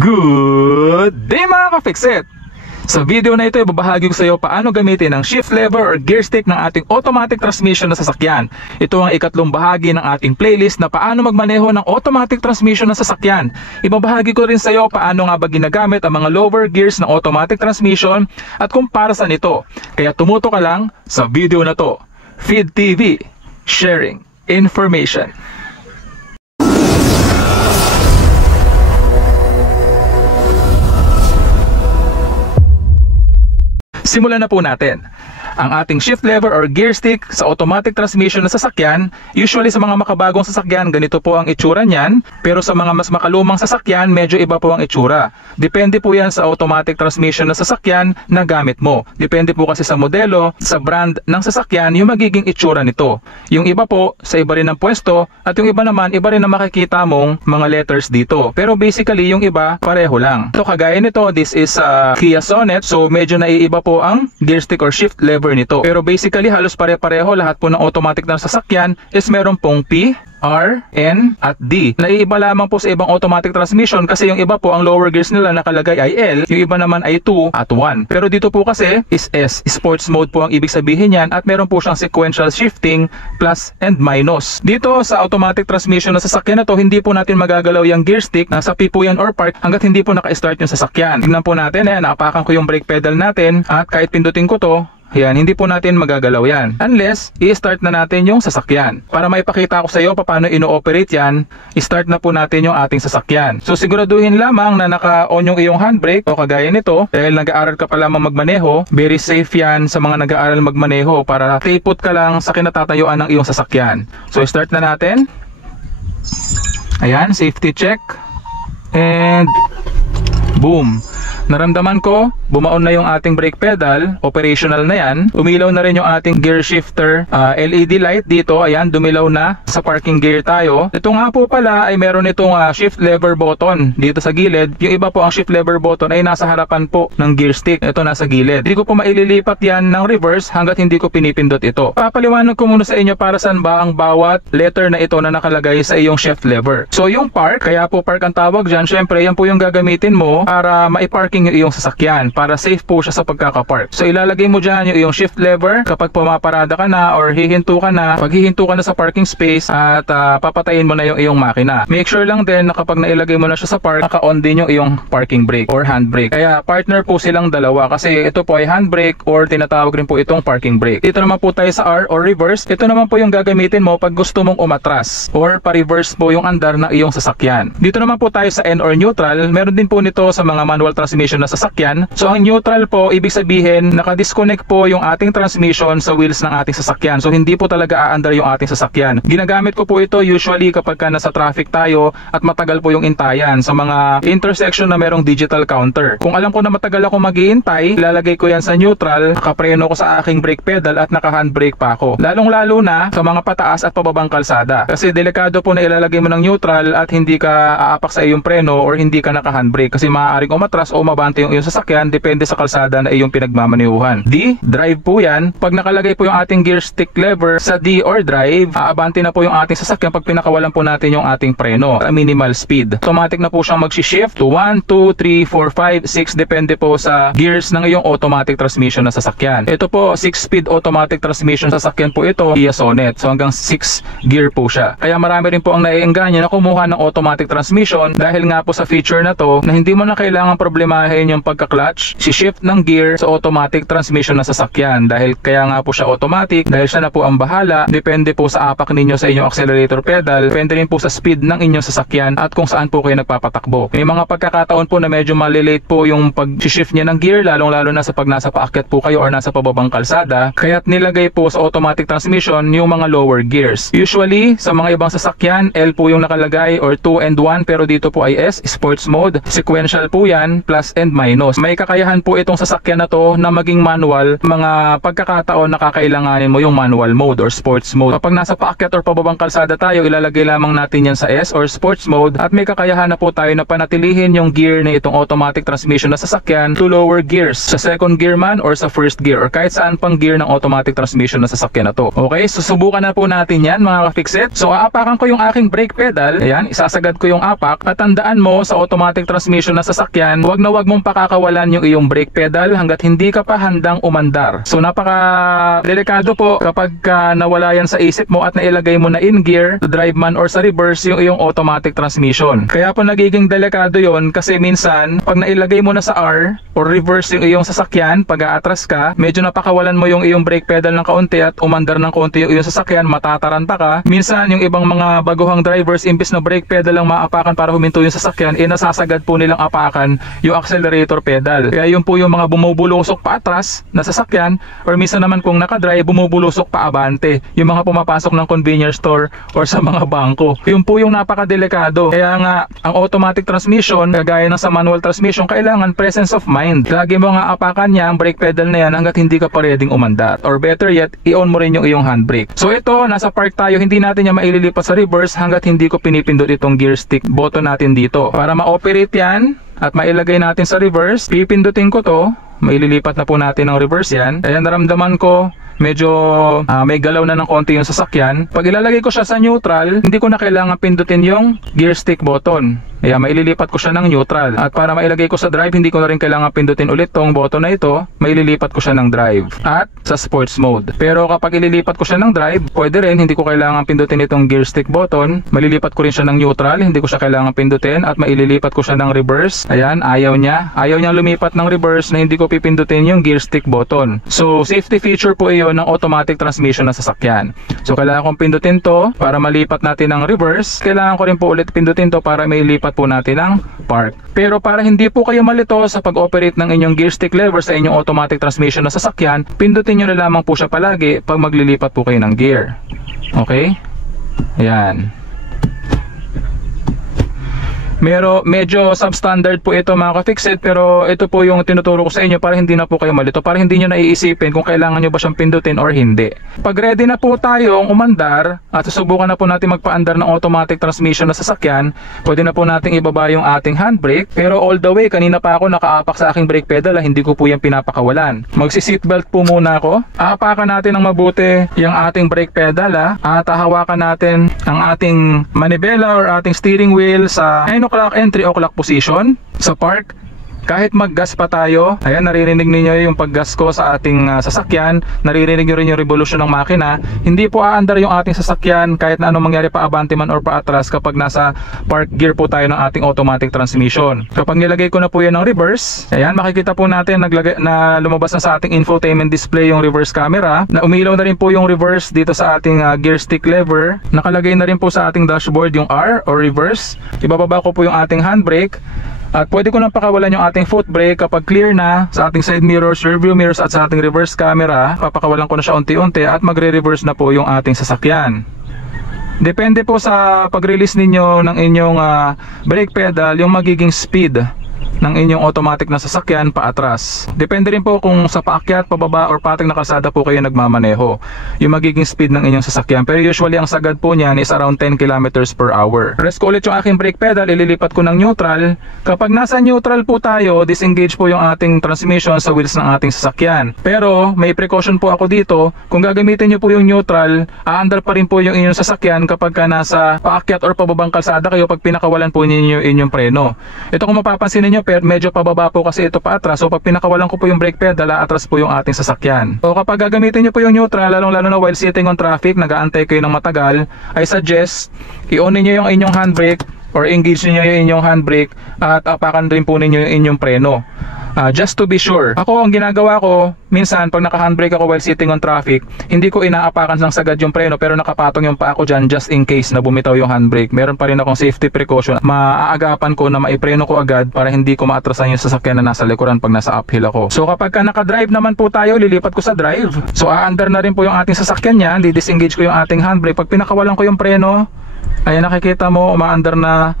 Good day mga ka-Fixit! Sa video na ito, ibabahagi ko sa iyo paano gamitin ang shift lever or gear stick ng ating automatic transmission na sasakyan. Ito ang ikatlong bahagi ng ating playlist na paano magmaneho ng automatic transmission na sasakyan. Ibabahagi ko rin sa iyo paano nga ba ginagamit ang mga lower gears ng automatic transmission at kung para saan ito. Kaya tumuto ka lang sa video na to. Feed TV, sharing information. Simulan na po natin. Ang ating shift lever or gear stick sa automatic transmission na sasakyan, usually sa mga makabagong sasakyan, ganito po ang itsura niyan. Pero sa mga mas makalumang sasakyan, medyo iba po ang itsura. Depende po yan sa automatic transmission na sasakyan na gamit mo. Depende po kasi sa modelo, sa brand ng sasakyan, yung magiging itsura nito. Yung iba po, sa iba rin ang pwesto, at yung iba naman, iba rin ang makikita mong mga letters dito. Pero basically, yung iba, pareho lang. So kagaya nito, this is Kia Sonet, so medyo naiiba po ang gear stick or shift lever nito. Pero basically halos pare-pareho, lahat po ng automatic na sasakyan is meron pong P, R, N, at D. Naiiba lamang po sa ibang automatic transmission kasi yung iba po ang lower gears nila nakalagay ay L, yung iba naman ay 2 at 1. Pero dito po kasi is S. Sports mode po ang ibig sabihin yan at meron po siyang sequential shifting plus and minus. Dito sa automatic transmission na sasakyan na to, hindi po natin magagalaw yung gear stick. Nasa P po yan or park hanggat hindi po naka-start yung sasakyan. Tignan po natin, naapakan ko yung brake pedal natin at kahit pindutin ko to, ayan, hindi po natin magagalaw yan unless i-start na natin yung sasakyan. Para maipakita ko sa iyo paano ino-operate yan, i-start na po natin yung ating sasakyan. So siguraduhin lamang na naka-on yung iyong handbrake o kagaya nito dahil nag-aaral ka pa lamang magmaneho. Very safe yan sa mga nag-aaral magmaneho para stay put ka lang sa kinatatayuan ng iyong sasakyan. So start na natin. Ayan, safety check. And boom! Naramdaman ko, bumaon na yung ating brake pedal, operational na yan. Umilaw na rin yung ating gear shifter LED light dito, ayan, dumilaw na sa parking gear tayo. Ito nga po pala ay meron itong shift lever button dito sa gilid. Yung iba po ang shift lever button ay nasa harapan po ng gear stick. Ito nasa gilid. Hindi ko po maililipat yan ng reverse hanggat hindi ko pinipindot ito. Papaliwanag ko muna sa inyo para saan ba ang bawat letter na ito na nakalagay sa iyong shift lever. So yung park, kaya po park ang tawag dyan, syempre yan po yung gagamitin mo para maiparking yung iyong sasakyan para safe po siya sa pagkakapark. So ilalagay mo dyan yung iyong shift lever kapag pumaparada ka na or hihinto ka na. Pag hihinto ka na sa parking space at papatayin mo na yung iyong makina. Make sure lang din na kapag nailagay mo na siya sa park, naka-on din yung iyong parking brake or handbrake. Kaya partner po silang dalawa kasi ito po ay handbrake or tinatawag rin po itong parking brake. Dito naman po tayo sa R or reverse. Ito naman po yung gagamitin mo pag gusto mong umatras or pa-reverse po yung andar ng iyong sasakyan. Dito naman po tayo sa N or neutral. Meron din po nito sa mga manual transmission na sasakyan. So ang neutral po, ibig sabihin naka-disconnect po yung ating transmission sa wheels ng ating sasakyan. So hindi po talaga aandar yung ating sasakyan. Ginagamit ko po ito usually kapag nasa traffic tayo at matagal po yung intayan sa mga intersection na merong digital counter. Kung alam ko na matagal ako mag-iintay, ilalagay ko yan sa neutral, nakapreno ko sa aking brake pedal at naka-handbrake pa ako. Lalong-lalo na sa mga pataas at pababang kalsada. Kasi delikado po na ilalagay mo ng neutral at hindi ka aapak sa iyong preno or hindi ka naka-handbrake kasi maaaring umatras o mabante yung iyong sasakyan depende sa kalsada na iyong pinagmamaneuhan. D, drive po yan. Pag nakalagay po yung ating gear stick lever sa D or drive, aabante na po yung ating sasakyan pag pinakawalan po natin yung ating preno. Minimal speed. Automatic na po siyang mag-shift to 1, 2, 3, 4, 5, 6 depende po sa gears ng iyong automatic transmission na sasakyan. Ito po, 6-speed automatic transmission sasakyan po ito, Kia Sonet. So hanggang 6 gear po siya. Kaya marami rin po ang naiengganyo na kumuha ng automatic transmission dahil nga po sa feature na to na hindi mo na kailangan problemahin yung pagka-clutch, si-shift ng gear sa automatic transmission na sasakyan dahil kaya nga po siya automatic dahil siya na po ang bahala. Depende po sa apak ninyo sa inyong accelerator pedal, depende rin po sa speed ng inyong sasakyan at kung saan po kayo nagpapatakbo. May mga pagkakataon po na medyo malilate po yung pag-shift niya ng gear lalong-lalo na sa pag nasa paakyat po kayo or nasa pababang kalsada kaya't nilagay po sa automatic transmission yung mga lower gears. Usually sa mga ibang sasakyan, L po yung nakalagay or 2 and 1 pero dito po ay S, sports mode. Sequential po yan plus plus and minus. May kakayahan po itong sasakyan na to na maging manual. Mga pagkakataon na kakailanganin mo yung manual mode or sports mode. Kapag nasa paakyat or pababang kalsada tayo, ilalagay lamang natin yan sa S or sports mode at may kakayahan na po tayo na panatilihin yung gear na itong automatic transmission na sasakyan to lower gears sa second gear man or sa first gear or kahit saan pang gear ng automatic transmission na sasakyan na to. Okay, susubukan na po natin yan mga ka-fixit. So aapakan ko yung aking brake pedal. Ayan, isasagad ko yung apak at tandaan mo sa automatic transmission na sasakyan, wag na wag mong pakakawalan yung iyong brake pedal hanggat hindi ka pa handang umandar. So napaka delikado po kapag nawala yan sa isip mo at nailagay mo na in gear, to drive man or sa reverse yung iyong automatic transmission. Kaya po nagiging delikado yon kasi minsan pag nailagay mo na sa R or reverse yung iyong sasakyan, pag aatras ka, medyo napakawalan mo yung iyong brake pedal ng kaunti at umandar ng kaunti yung iyong sasakyan, matataranta ka. Minsan yung ibang mga baguhang drivers, imbis na brake pedal lang maapakan para huminto yung sasakyan, nasasagad po nilang apakan yung accelerator pedal. Kaya yun po yung mga bumubulusok pa atras na sasakyan or minsan naman kung nakadrive, bumubulusok pa abante. Yung mga pumapasok ng convenience store or sa mga bangko. Yun po yung napakadelikado. Kaya nga, ang automatic transmission, kagaya ng sa manual transmission, kailangan presence of mind. Lagi mo nga apakan niya ang brake pedal na yan hanggat hindi ka pa readyng umandar. Or better yet, i-on mo rin yung iyong handbrake. So ito, nasa park tayo, hindi natin niya maililipat sa reverse hanggat hindi ko pinipindot itong gear stick button natin dito. Para ma-operate yan at mailagay natin sa reverse, pipindutin ko to, maililipat na po natin ang reverse yan. Ayan, naramdaman ko medyo may galaw na ng konti yung sasakyan. Pag ilalagay ko siya sa neutral, hindi ko na kailangan pindutin yung gear stick button. Ayan, maililipat ko siya ng neutral. At para mailagay ko sa drive, hindi ko na rin kailangan pindutin ulit tong button na ito. Maililipat ko siya ng drive at sa sports mode. Pero kapag ililipat ko siya ng drive, pwede rin, hindi ko kailangan pindutin itong gear stick button. Malilipat ko rin siya ng neutral, hindi ko siya kailangan pindutin. At maililipat ko siya ng reverse. Ayan, ayaw niya. Ayaw niya lumipat ng reverse na hindi ko pipindutin yung gear stick button. So, safety feature po iyon ng automatic transmission na sasakyan. So, kailangan kong pindutin to para malipat natin ng reverse. Kailangan ko rin po ulit pindutin to para mailipat po natin ang park. Pero para hindi po kayo malito sa pag-operate ng inyong gear stick lever sa inyong automatic transmission na sasakyan, pindutin nyo na lamang po siya palagi pag maglilipat po kayo ng gear. Okay? Ayan. Medyo substandard po ito mga ka-fixit, pero ito po yung tinuturo ko sa inyo para hindi na po kayo malito, para hindi nyo naiisipin kung kailangan nyo ba siyang pindutin or hindi. Pag ready na po tayong umandar at susubukan na po natin magpaandar ng automatic transmission na sasakyan, pwede na po natin ibaba yung ating handbrake. Pero all the way, kanina pa ako nakaapak sa aking brake pedal, hindi ko po yan pinapakawalan. Magsi-seatbelt po muna ako. Aapakan natin ng mabuti yung ating brake pedal at hahawakan natin ang ating manibela or ating steering wheel sa 9 o'clock and 3 o'clock position sa park. Kahit mag-gas pa tayo, ayan, naririnig ninyo yung pag-gas ko sa ating sasakyan, naririnig nyo rin yung revolution ng makina. Hindi po aandar yung ating sasakyan kahit na anong mangyari pa abante man or pa atras kapag nasa park gear po tayo ng ating automatic transmission. Kapag nilagay ko na po yan ng reverse, ayan, makikita po natin na lumabas na sa ating infotainment display yung reverse camera, na umilaw na rin po yung reverse dito sa ating gear stick lever. Nakalagay na rin po sa ating dashboard yung R or reverse. Ibababa ko po yung ating handbrake. At pwede ko nang pakawalan yung ating foot brake kapag clear na sa ating side mirrors, rear view mirrors at sa ating reverse camera. Papakawalan ko na siya unti-unti at magre-reverse na po yung ating sasakyan. Depende po sa pag-release ninyo ng inyong brake pedal yung magiging speed ng inyong automatic na sasakyan paatras. Depende rin po kung sa paakyat, pababa or pating na kalsada po kayo nagmamaneho, yung magiging speed ng inyong sasakyan. Pero usually ang sagad po niyan is around 10 kilometers per hour. Press ko ulit yung aking brake pedal, ililipat ko ng neutral. Kapag nasa neutral po tayo, disengage po yung ating transmission sa wheels ng ating sasakyan. Pero may precaution po ako dito, kung gagamitin nyo po yung neutral, aandar pa rin po yung inyong sasakyan kapag ka nasa paakyat or pababang kalsada kayo pag pinakawalan po ninyo inyong preno. Ito kung mapapansin niyo, medyo pababa po kasi ito paatras. So pag pinakawalan ko po yung brake pedal, atras po yung ating sasakyan. So kapag gagamitin nyo po yung neutral, lalong lalo na while sitting on traffic, nag-aantay kayo ng matagal, I suggest i-on niyo yung inyong handbrake or engage niyo yung inyong handbrake at apakan rin po ninyo yung inyong preno. Just to be sure. Ako, ang ginagawa ko, minsan pag naka-handbrake ako while sitting on traffic, hindi ko inaapakan ng sagad yung preno pero nakapatong yung paa ko dyan just in case na bumitaw yung handbrake. Meron pa rin akong safety precaution. Maaagapan ko na maipreno ko agad para hindi ko maatrasan yung sasakyan na nasa likuran pag nasa uphill ako. So kapag ka naka-drive naman po tayo, lilipat ko sa drive. So aandar na rin po yung ating sasakyan niya, di-disengage ko yung ating handbrake. Pag pinakawalan ko yung preno, ayan, nakikita mo, umaandar na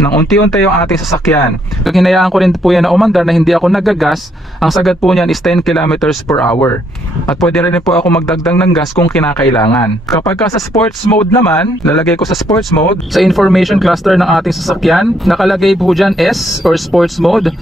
ng unti-unti yung ating sasakyan. Pag hinayaan ko rin po yan na umandar na hindi ako nagagas, ang sagad po niyan is 10 kilometers per hour. At pwede rin po ako magdagdag ng gas kung kinakailangan. Kapag ka sa sports mode naman, lalagay ko sa sports mode, sa information cluster ng ating sasakyan, nakalagay po dyan S or sports mode,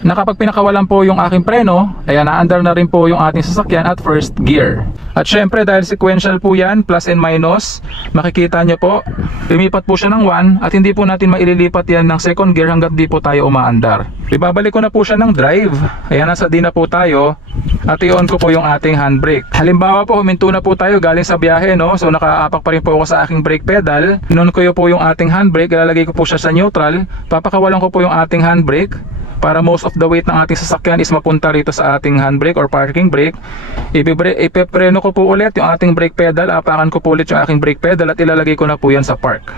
na kapag pinakawalan po yung aking preno, ayan, naandar na rin po yung ating sasakyan at first gear. At syempre dahil sequential po yan, plus and minus, makikita nyo po, lumipat po siya ng 1 at hindi po natin maililipat yan ng second gear hanggat di po tayo umaandar. Ibabalik ko na po siya ng drive. Ayan, nasa D na po tayo at i-on ko po yung ating handbrake. Halimbawa po, huminto na po tayo galing sa biyahe, no? So nakaapak pa rin po ako sa aking brake pedal. I-on ko po yung ating handbrake, ilalagay ko po siya sa neutral, papakawalan ko po yung ating handbrake para most of the weight ng ating sasakyan is mapunta rito sa ating handbrake or parking brake. Ipepreno ko po ulit yung ating brake pedal, apakan ko po ulit yung aking brake pedal at ilalagay ko na po yan sa park.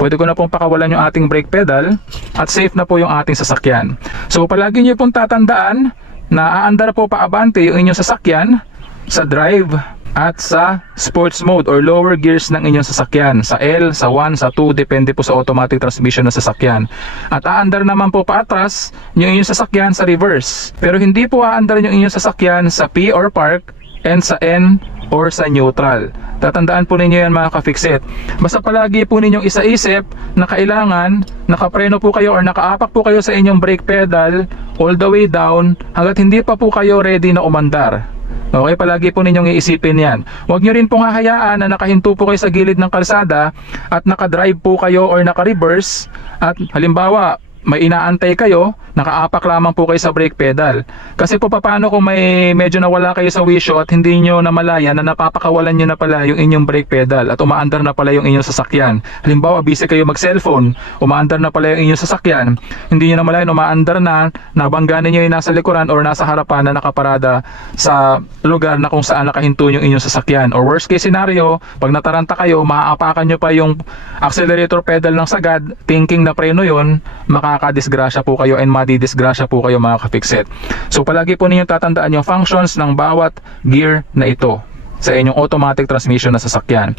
Pwede ko na pong pakawalan yung ating brake pedal at safe na po yung ating sasakyan. So palagi nyo pong tatandaan na aandar po paabante yung inyong sasakyan sa drive at sa sports mode or lower gears ng inyong sasakyan, sa L, sa 1, sa 2, depende po sa automatic transmission ng sasakyan. At aandar naman po paatras yung inyong sasakyan sa reverse, pero hindi po aandar yung inyong sasakyan sa P or park and sa N or sa neutral. Tatandaan po ninyo yan mga ka-fixit. Basta palagi po ninyong isaisip na kailangan nakapreno po kayo or nakaapak po kayo sa inyong brake pedal all the way down hanggat hindi pa po kayo ready na umandar. Okay, palagi po ninyong iisipin yan. Huwag nyo rin pong hahayaan na nakahinto po kayo sa gilid ng kalsada at nakadrive po kayo or naka-reverse at halimbawa may inaantay kayo, nakaapak lamang po kayo sa brake pedal. Kasi po paano kung may medyo nawala kayo sa wisyo at hindi nyo namalayan na napapakawalan nyo na pala yung inyong brake pedal at umaandar na pala yung inyong sasakyan. Halimbawa busy kayo mag cellphone, umaandar na pala yung inyong sasakyan, hindi nyo namalayan, umaandar na, nabangganin nyo yung nasa likuran or nasa harapan na nakaparada sa lugar na kung saan nakahinto yung inyong sasakyan. Or worst case scenario, pag nataranta kayo, maaapakan nyo pa yung accelerator pedal ng sagad, thinking na preno yun, makakadisgrasya po kayo and madidisgrasya po kayo mga ka-fixit. So palagi po ninyong tatandaan yung functions ng bawat gear na ito sa inyong automatic transmission na sasakyan.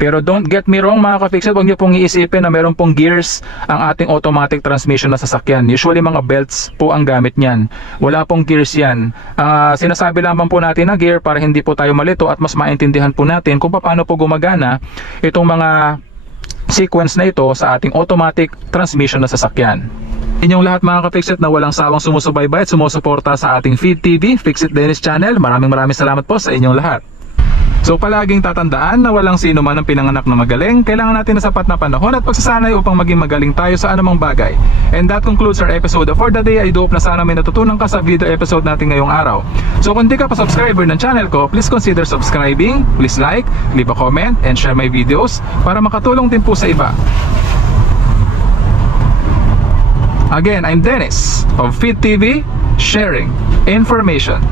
Pero don't get me wrong mga ka-fixit, huwag nyo pong iisipin na meron pong gears ang ating automatic transmission na sasakyan. Usually mga belts po ang gamit nyan. Wala pong gears yan. Sinasabi lamang po natin na gear para hindi po tayo malito at mas maintindihan po natin kung paano po gumagana itong mga sequence na ito sa ating automatic transmission na sasakyan. Inyong lahat mga ka-fixit na walang sawang sumusubaybay at sumusuporta sa ating Feed TV, Fixit Dennis Channel. Maraming salamat po sa inyong lahat. So palaging tatandaan na walang sino man ang pinanganak na magaling. Kailangan natin na sapat na panahon at pagsasanay upang maging magaling tayo sa anumang bagay. And that concludes our episode for the day. I do hope na sana may natutunan ka sa video episode natin ngayong araw. So kung di ka pa subscriber ng channel ko, please consider subscribing, please like, leave a comment, and share my videos para makatulong din po sa iba. Again, I'm Dennis of Feed TV, sharing information.